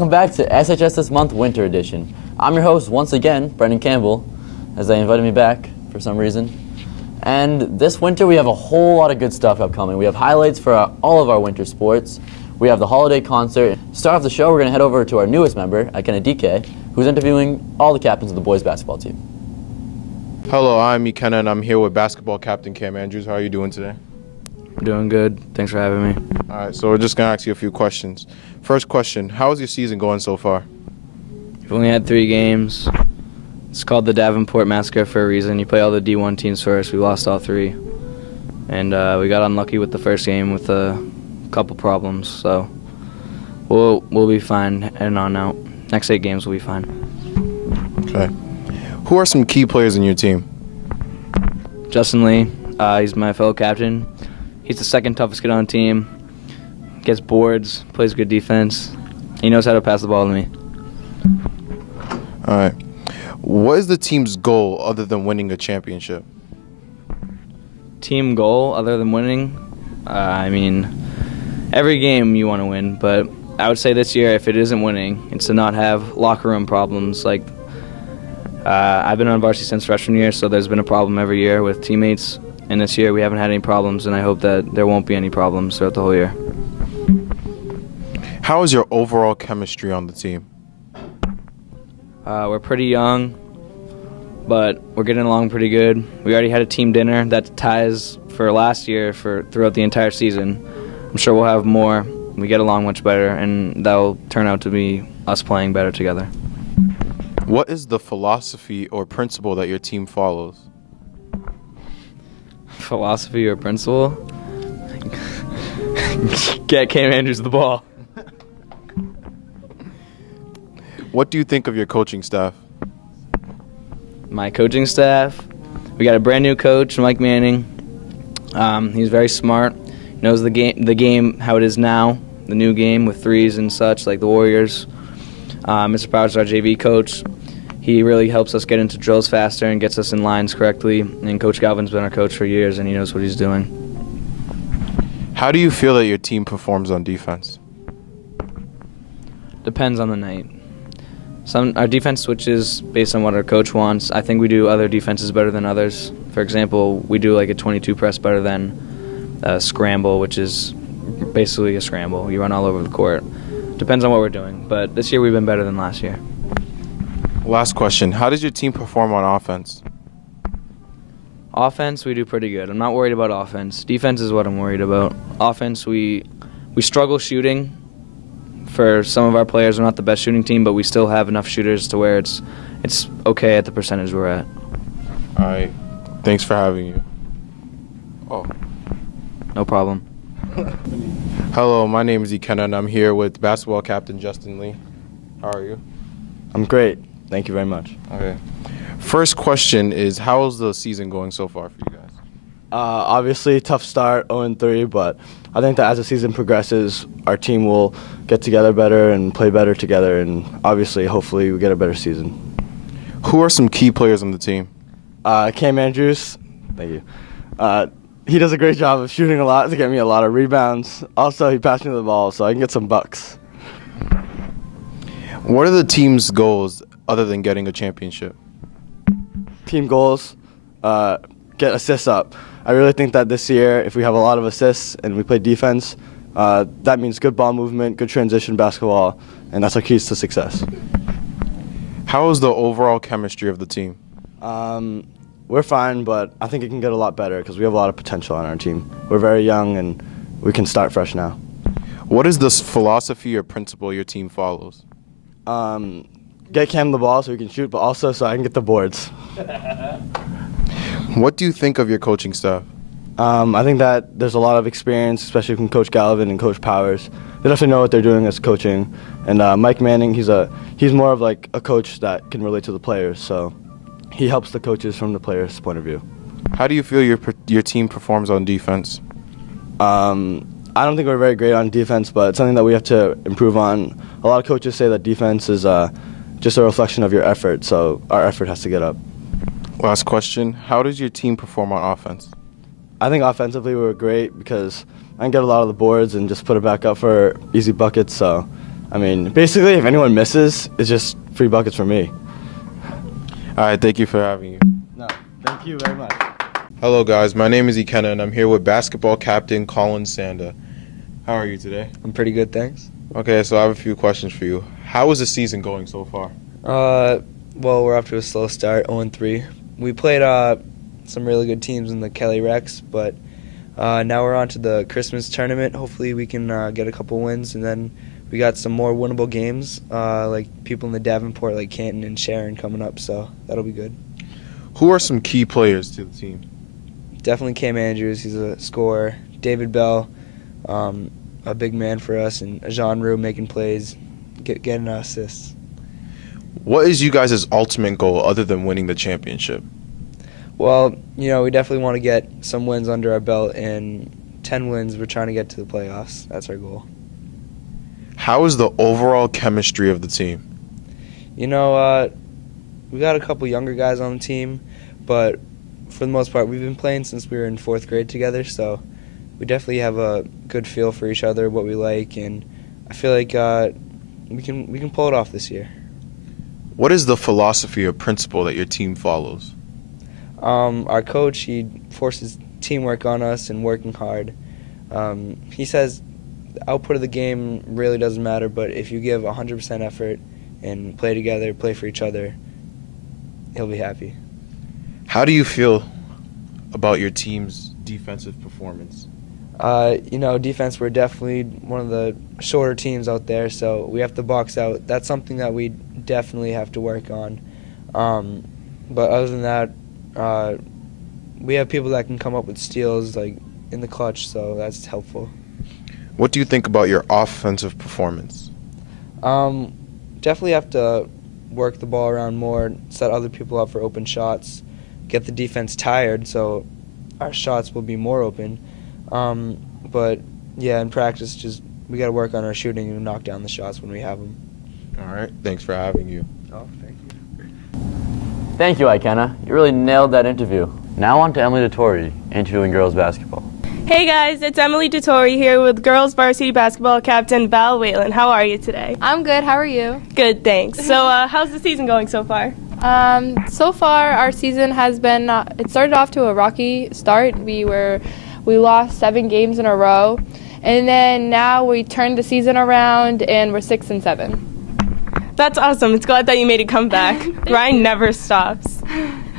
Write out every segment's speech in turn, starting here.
welcome back to SHS This Month Winter Edition. I'm your host once again, Brendan Campbell, as they invited me back for some reason. And this winter we have a whole lot of good stuff upcoming. We have highlights for all of our winter sports. We have the holiday concert. To start off the show, we're going to head over to our newest member, Kevin Bechet, who's interviewing all the captains of the boys basketball team. Hello, I'm McKenna, and I'm here with basketball captain Cam Andrews. How are you doing today? I'm doing good. Thanks for having me. All right, so we're just going to ask you a few questions. First question, how is your season going so far? We've only had 3 games. It's called the Davenport Massacre for a reason. You play all the D1 teams first. We lost all 3. And we got unlucky with the first game with a couple problems. So we'll be fine heading on out. Next 8 games will be fine. Okay. Who are some key players in your team? Justin Lee, he's my fellow captain. He's the second toughest kid on the team. Gets boards, plays good defense. He knows how to pass the ball to me. All right. What is the team's goal other than winning a championship? Team goal other than winning? Every game you want to win, but I would say this year, if it isn't winning, it's to not have locker room problems. Like, I've been on varsity since freshman year, so there's been a problem every year with teammates. And this year we haven't had any problems, and I hope that there won't be any problems throughout the whole year. How is your overall chemistry on the team? We're pretty young, but we're getting along pretty good. We already had a team dinner that ties for last year for throughout the entire season. I'm sure we'll have more. We get along much better, and that'll turn out to be us playing better together. What is the philosophy or principle that your team follows? Philosophy or principle? Get Cam Andrews the ball. What do you think of your coaching staff? My coaching staff, we got a brand new coach, Mike Manning. He's very smart. Knows the game how it is now, the new game with threes and such, like the Warriors. Mr. Powers is our JV coach. He really helps us get into drills faster and gets us in lines correctly. And Coach Galvin's been our coach for years, and he knows what he's doing. How do you feel that your team performs on defense? Depends on the night. Our defense switches based on what our coach wants. I think we do other defenses better than others. For example, we do like a 22 press better than a scramble, which is basically a scramble. You run all over the court. Depends on what we're doing. But this year we've been better than last year. Last question. How does your team perform on offense? Offense, we do pretty good. I'm not worried about offense. Defense is what I'm worried about. Offense, we struggle shooting. For some of our players, we're not the best shooting team, but we still have enough shooters to where it's okay at the percentage we're at. All right. Thanks for having you. Oh. No problem. Hello, my name is Ikenna, and I'm here with basketball captain Justin Lee. How are you? I'm great. Thank you very much. Okay. First question is, how is the season going so far for you guys? Obviously, tough start, 0-3, but I think that as the season progresses, our team will get together better and play better together, and obviously, hopefully, we get a better season. Who are some key players on the team? Cam Andrews, thank you. He does a great job of shooting a lot to get me a lot of rebounds. Also, he passed me the ball so I can get some bucks. What are the team's goals other than getting a championship? Team goals, get assists up. I really think that this year, if we have a lot of assists and we play defense, that means good ball movement, good transition basketball, and that's our keys to success. How is the overall chemistry of the team? We're fine, but I think it can get a lot better because we have a lot of potential on our team. We're very young, and we can start fresh now. What is the philosophy or principle your team follows? Get Cam the ball so he can shoot, but also so I can get the boards. What do you think of your coaching staff? I think that there's a lot of experience, especially from Coach Galvin and Coach Powers. They definitely know what they're doing as coaching. And Mike Manning, he's more of like a coach that can relate to the players, so he helps the coaches from the players' point of view. How do you feel your team performs on defense? I don't think we're very great on defense, but it's something that we have to improve on. A lot of coaches say that defense is just a reflection of your effort, so our effort has to get up. Last question. How does your team perform on offense? I think offensively we were great because I can get a lot of the boards and just put it back up for easy buckets, so I mean, basically, if anyone misses, it's just free buckets for me. All right, thank you for having you. No, thank you very much. Hello, guys. My name is Ikenna, and I'm here with basketball captain Colin Sanda. How are you today? I'm pretty good, thanks. Okay, so I have a few questions for you. How is the season going so far? Well, we're off to a slow start, 0-3. We played some really good teams in the Kelly Rex, but now we're on to the Christmas tournament. Hopefully we can get a couple wins, and then we got some more winnable games, like people in the Davenport, like Canton and Sharon coming up, so that'll be good. Who are some key players to the team? Definitely Cam Andrews, he's a scorer. David Bell, a big man for us, and Jean Roux making plays, getting assists. What is you guys' ultimate goal other than winning the championship? Well, we definitely want to get some wins under our belt, and 10 wins, we're trying to get to the playoffs. That's our goal. How is the overall chemistry of the team? We got a couple younger guys on the team, but for the most part, we've been playing since we were in 4th grade together, so we definitely have a good feel for each other, what we like, and I feel like we can pull it off this year. What is the philosophy or principle that your team follows? Our coach, he forces teamwork on us and working hard. He says the output of the game really doesn't matter, but if you give 100% effort and play together, play for each other, he'll be happy. How do you feel about your team's defensive performance? Defense, we're definitely one of the shorter teams out there, so we have to box out. That's something that we definitely have to work on. But other than that, we have people that can come up with steals like in the clutch, so that's helpful. What do you think about your offensive performance? Definitely have to work the ball around more, set other people up for open shots, get the defense tired so our shots will be more open. But yeah, in practice, we got to work on our shooting and knock down the shots when we have them. All right, thanks for having you. Oh, thank you. Thank you, Ikenna. You really nailed that interview. Now on to Emily Dettori, interviewing girls basketball. Hey guys, it's Emily Dettori here with girls varsity basketball captain Val Whalen. How are you today? I'm good. How are you? Good, thanks. So how's the season going so far? So far, our season has been, it started off to a rocky start. We lost 7 games in a row, and then now we turned the season around and we're 6-7. That's awesome. It's glad that you made a comeback. Grind never stops.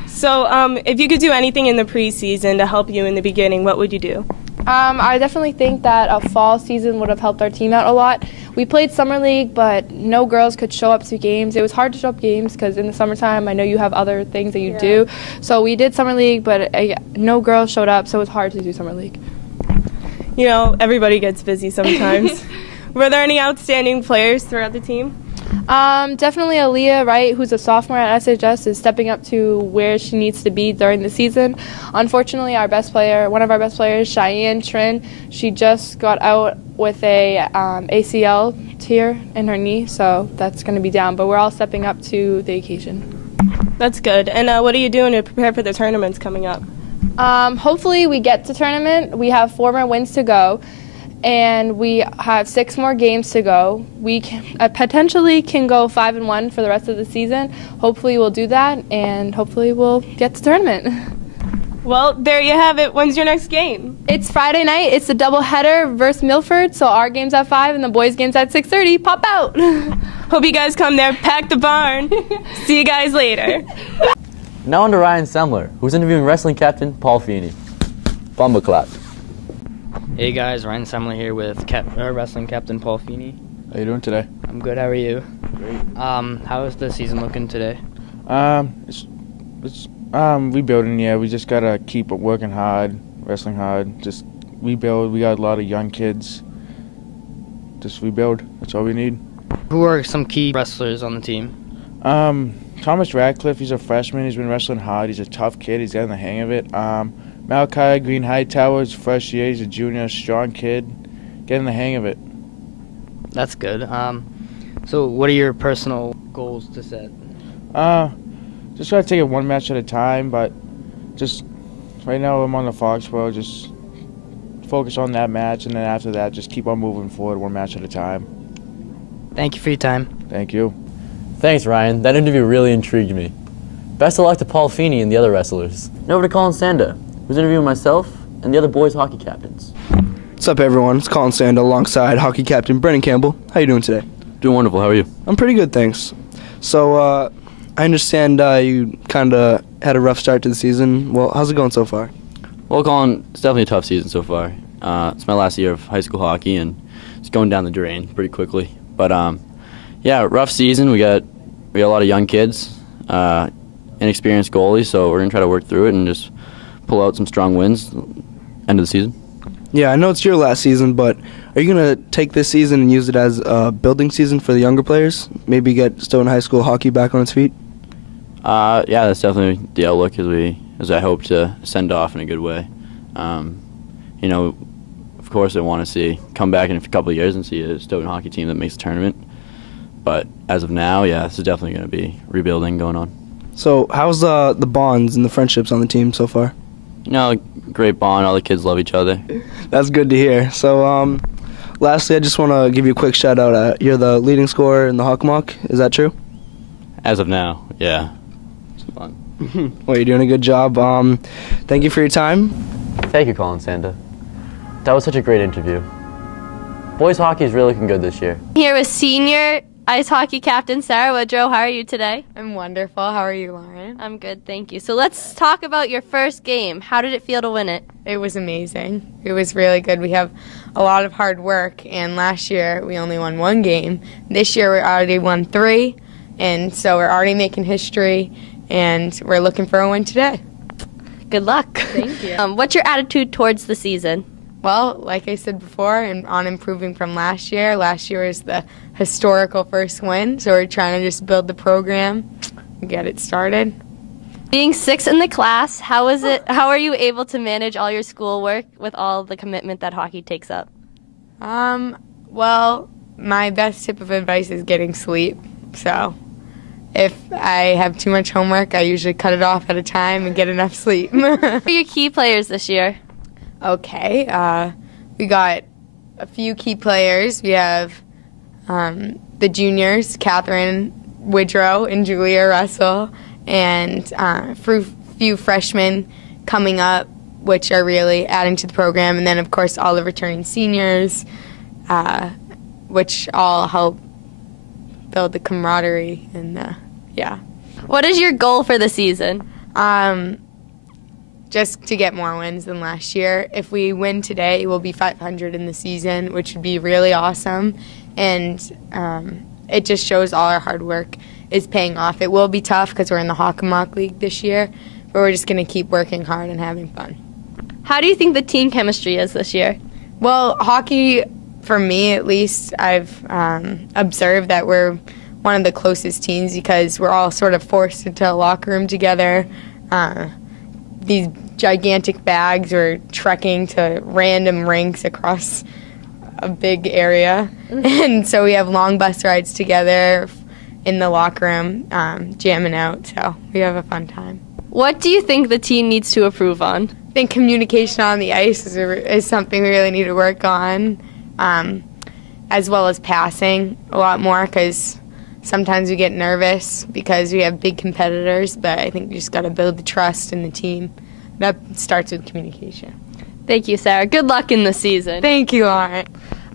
So if you could do anything in the preseason to help you in the beginning, what would you do? I definitely think that a fall season would have helped our team out a lot. We played summer league, but no girls could show up to games. It was hard to show up games because in the summertime, I know you have other things that you do. So we did summer league, but no girls showed up, so it was hard to do summer league. Everybody gets busy sometimes. Were there any outstanding players throughout the team? Definitely Aaliyah Wright, who's a sophomore at SHS, is stepping up to where she needs to be during the season. Unfortunately, one of our best players, Cheyenne Trin, she just got out with a ACL tear in her knee, so that's going to be down. But we're all stepping up to the occasion. That's good. And what are you doing to prepare for the tournaments coming up? Hopefully we get to tournament. We have 4 more wins to go. And we have 6 more games to go. We potentially can go 5-1 for the rest of the season. Hopefully we'll do that, and hopefully we'll get to tournament. Well, there you have it. When's your next game? It's Friday night. It's a doubleheader versus Milford, so our game's at 5 and the boys' game's at 6:30. Pop out! Hope you guys come there. Pack the barn. See you guys later. Now on to Ryan Semler, who's interviewing wrestling captain Paul Feeney. Bumba clap. Hey guys, Ryan Semler here with wrestling captain Paul Feeney. How you doing today? I'm good. How are you? Great. How is the season looking today? It's rebuilding. Yeah, we just gotta keep working hard, wrestling hard. Just rebuild. We got a lot of young kids. Just rebuild. That's all we need. Who are some key wrestlers on the team? Thomas Radcliffe. He's a freshman. He's been wrestling hard. He's a tough kid. He's getting the hang of it. Malachi Green Hightower is fresh year. He's a junior, strong kid, getting the hang of it. That's good. So what are your personal goals to set? Just try to take it one match at a time, but just right now I'm on the Foxborough. Just focus on that match, and then after that, just keep on moving forward one match at a time. Thank you for your time. Thank you. Thanks, Ryan. That interview really intrigued me. Best of luck to Paul Feeney and the other wrestlers. And over to Colin Sanda, who's interviewing myself and the other boys hockey captains. What's up, everyone? It's Colin Sanda alongside hockey captain Brennan Campbell. How you doing today? Doing wonderful. How are you? I'm pretty good, thanks. So, I understand you kind of had a rough start to the season. Well, how's it going so far? Well, Colin, it's definitely a tough season so far. It's my last year of high school hockey, and it's going down the drain pretty quickly. But yeah, rough season. We got a lot of young kids, inexperienced goalies, so we're gonna try to work through it and just pull out some strong wins end of the season. Yeah, I know it's your last season, but are you going to take this season and use it as a building season for the younger players? Maybe get Stoughton High School hockey back on its feet? Yeah, that's definitely the outlook as I hope to send off in a good way. You know, of course I want to see come back in a couple of years and see a Stoughton hockey team that makes the tournament. But as of now, yeah, this is definitely going to be rebuilding going on. So how's the bonds and the friendships on the team so far? You know, great bond. All the kids love each other. That's good to hear. So, lastly, I just want to give you a quick shout out. You're the leading scorer in the Hawkmock. Is that true? As of now, yeah. It's fun. Well, you're doing a good job. Thank you for your time. Thank you, Colin Sanda. That was such a great interview. Boys hockey is really looking good this year. Here with senior ice hockey captain Sarah Woodrow. How are you today? I'm wonderful. How are you, Lauren? I'm good, thank you. So let's talk about your first game. How did it feel to win it? It was amazing. It was really good. We have a lot of hard work, and last year we only won one game. This year we already won 3, and so we're already making history, and we're looking for a win today. Good luck. Thank you. What's your attitude towards the season? Well, like I said before, and on improving from last year was the historical first win, so we're trying to just build the program and get it started. Being 6th in the class, how are you able to manage all your schoolwork with all the commitment that hockey takes up? Well, my best tip of advice is getting sleep. So if I have too much homework, I usually cut it off at a time and get enough sleep. Who are your key players this year? Okay, we got a few key players. We have the juniors, Catherine Woodrow and Julia Russell, and a few freshmen coming up, which are really adding to the program. And then, of course, all the returning seniors, which all help build the camaraderie. And, yeah. What is your goal for the season? Just to get more wins than last year. If we win today, we'll be 500 in the season, which would be really awesome. And it just shows all our hard work is paying off. It will be tough because we're in the Hawkmock League this year, but we're just going to keep working hard and having fun. How do you think the team chemistry is this year? Well, hockey, for me at least, I've observed that we're one of the closest teams because we're all sort of forced into a locker room together. These gigantic bags or trekking to random rinks across a big area. And so we have long bus rides together in the locker room, jamming out. So we have a fun time. What do you think the team needs to improve on? I think communication on the ice is something we really need to work on, as well as passing a lot more because sometimes we get nervous because we have big competitors, but I think you just got to build the trust in the team. That starts with communication. Thank you, Sarah. Good luck in the season. Thank you, Lauren.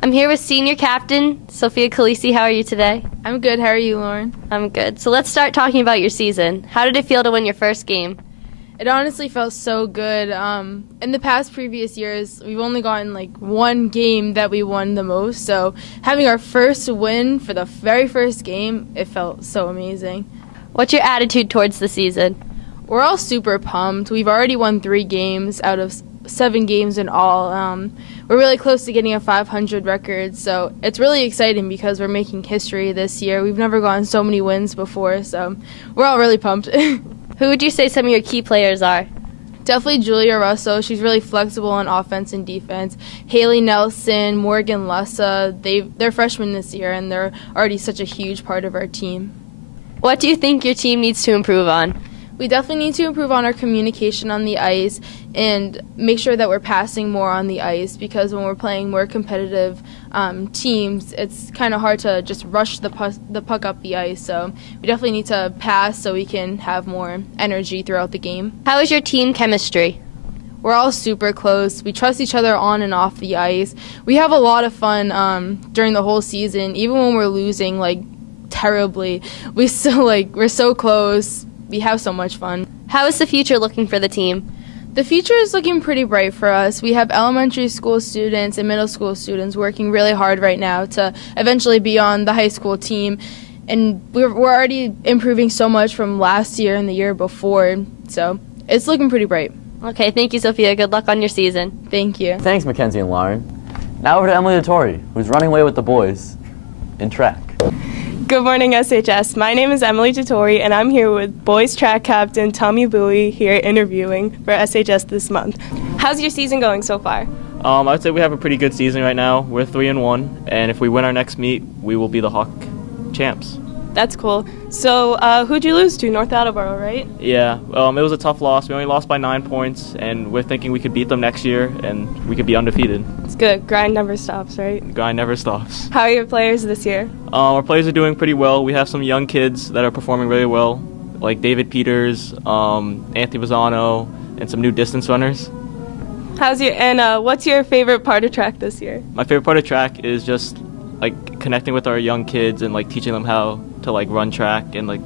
I'm here with senior captain Sophia Khaleesi. How are you today? I'm good. How are you, Lauren? I'm good. So let's start talking about your season. How did it feel to win your first game? It honestly felt so good. In the past previous years, we've only gotten like one game that we won the most. So having our first win for the very first game, it felt so amazing. What's your attitude towards the season? We're all super pumped. We've already won 3 games out of 7 games in all. We're really close to getting a 500 record, so it's really exciting because we're making history this year. We've never gotten so many wins before, so we're all really pumped. Who would you say some of your key players are? Definitely Julia Russell. She's really flexible on offense and defense. Haley Nelson, Morgan Lussa, they're freshmen this year, and they're already such a huge part of our team. What do you think your team needs to improve on? We definitely need to improve on our communication on the ice and make sure that we're passing more on the ice, because when we're playing more competitive teams, it's kind of hard to just rush the puck up the ice. So we definitely need to pass so we can have more energy throughout the game. How is your team chemistry? We're all super close. We trust each other on and off the ice. We have a lot of fun during the whole season, even when we're losing like terribly. We're so close. We have so much fun. How is the future looking for the team? The future is looking pretty bright for us. We have elementary school students and middle school students working really hard right now to eventually be on the high school team. And we're already improving so much from last year and the year before. So it's looking pretty bright. Okay, thank you, Sophia. Good luck on your season. Thank you. Thanks, Mackenzie and Lauren. Now over to Emily Dettori, who's running away with the boys in track. Good morning, SHS. My name is Emily Dettori, and I'm here with boys track captain Tommy Bowie here interviewing for SHS this month. How's your season going so far? I'd say we have a pretty good season right now. We're 3-1, and if we win our next meet, we will be the Hawk champs. That's cool. So who'd you lose to? North Attleboro, right? Yeah, it was a tough loss. We only lost by 9 points, and we're thinking we could beat them next year, and we could be undefeated. It's good. Grind never stops, right? Grind never stops. How are your players this year? Our players are doing pretty well. We have some young kids that are performing really well, like David Peters, Anthony Bazzano, and some new distance runners. What's your favorite part of track this year? My favorite part of track is just like connecting with our young kids and like teaching them how to like run track and like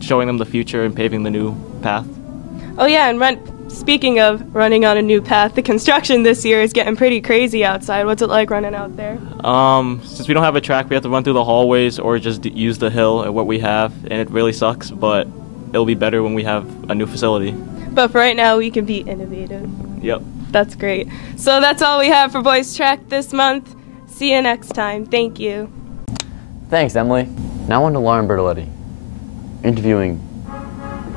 showing them the future and paving the new path. Oh yeah, and speaking of running on a new path, the construction this year is getting pretty crazy outside. What's it like running out there? Since we don't have a track, we have to run through the hallways or just use the hill at what we have, and it really sucks, but it'll be better when we have a new facility. But for right now, we can be innovative. Yep. That's great. So that's all we have for boys track this month. See you next time. Thank you. Thanks, Emily. Now on to Lauren Bertoletti, interviewing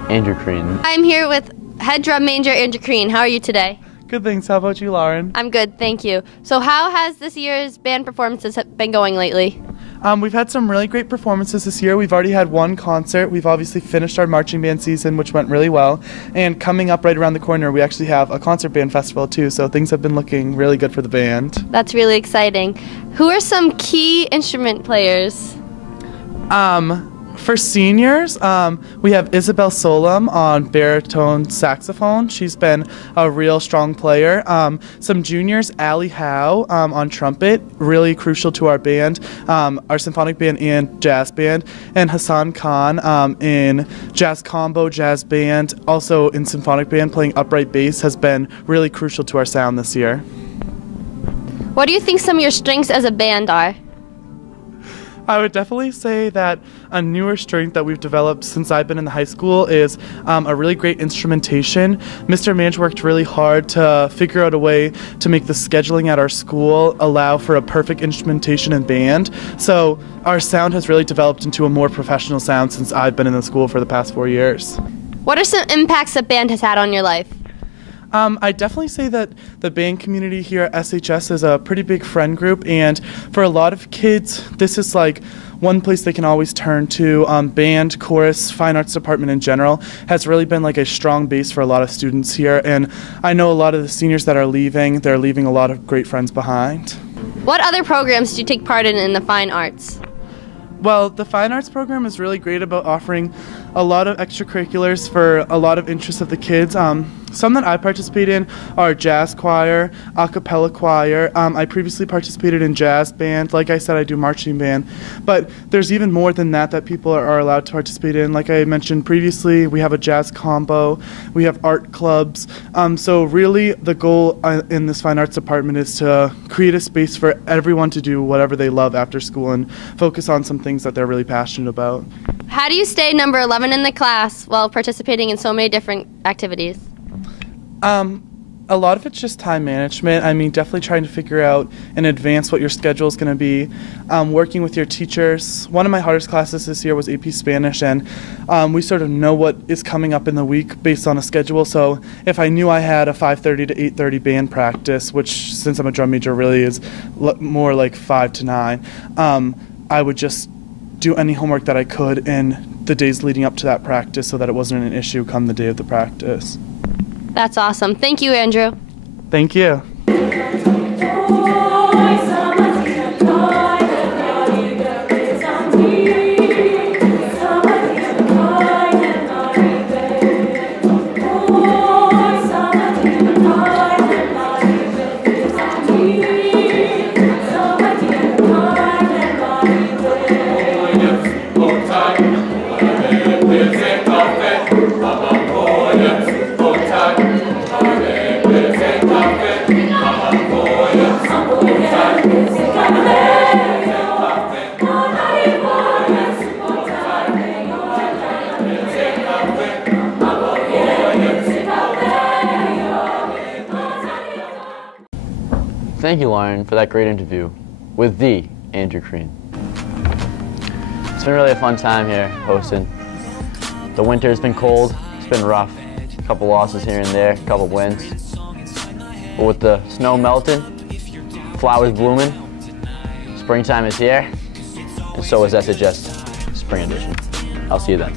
Andrew Crean. I'm here with head drum major Andrew Crean. How are you today? Good, thanks. How about you, Lauren? I'm good, thank you. So how has this year's band performances been going lately? We've had some really great performances this year. We've already had one concert. We've obviously finished our marching band season, which went really well. And coming up right around the corner, we actually have a concert band festival too, so things have been looking really good for the band. That's really exciting. Who are some key instrument players? For seniors, we have Isabel Solom on baritone saxophone. She's been a real strong player. Some juniors, Allie Howe on trumpet, really crucial to our band, our symphonic band and jazz band, and Hassan Khan in jazz combo, jazz band, also in symphonic band, playing upright bass, has been really crucial to our sound this year. What do you think some of your strengths as a band are? I would definitely say that a newer strength that we've developed since I've been in the high school is a really great instrumentation. Mr. Mange worked really hard to figure out a way to make the scheduling at our school allow for a perfect instrumentation and band. So our sound has really developed into a more professional sound since I've been in the school for the past 4 years. What are some impacts that band has had on your life? I definitely say that the band community here at SHS is a pretty big friend group, and for a lot of kids, this is like one place they can always turn to. Band, chorus, fine arts department in general has really been like a strong base for a lot of students here, and I know a lot of the seniors that are leaving, they're leaving a lot of great friends behind. What other programs do you take part in the fine arts? Well, the Fine Arts program is really great about offering a lot of extracurriculars for a lot of interests of the kids. Some that I participate in are jazz choir, a cappella choir. I previously participated in jazz band. Like I said, I do marching band. But there's even more than that that people are allowed to participate in. Like I mentioned previously, we have a jazz combo. We have art clubs. So really the goal in this Fine Arts department is to create a space for everyone to do whatever they love after school and focus on some things that they're really passionate about. How do you stay number 11 in the class while participating in so many different activities? A lot of it's just time management. I mean, definitely trying to figure out in advance what your schedule is going to be. Working with your teachers. One of my hardest classes this year was AP Spanish, and we sort of know what is coming up in the week based on a schedule. So if I knew I had a 5:30 to 8:30 band practice, which since I'm a drum major really is more like 5 to 9, I would just do any homework that I could in the days leading up to that practice so that it wasn't an issue come the day of the practice. That's awesome. Thank you, Andrew. Thank you. Thank you, Lauren, for that great interview with the Andrew Crean. It's been really a fun time here hosting. The winter has been cold, it's been rough. A couple losses here and there, a couple wins. But with the snow melting, flowers blooming, springtime is here, and so is SHS Spring Edition. I'll see you then.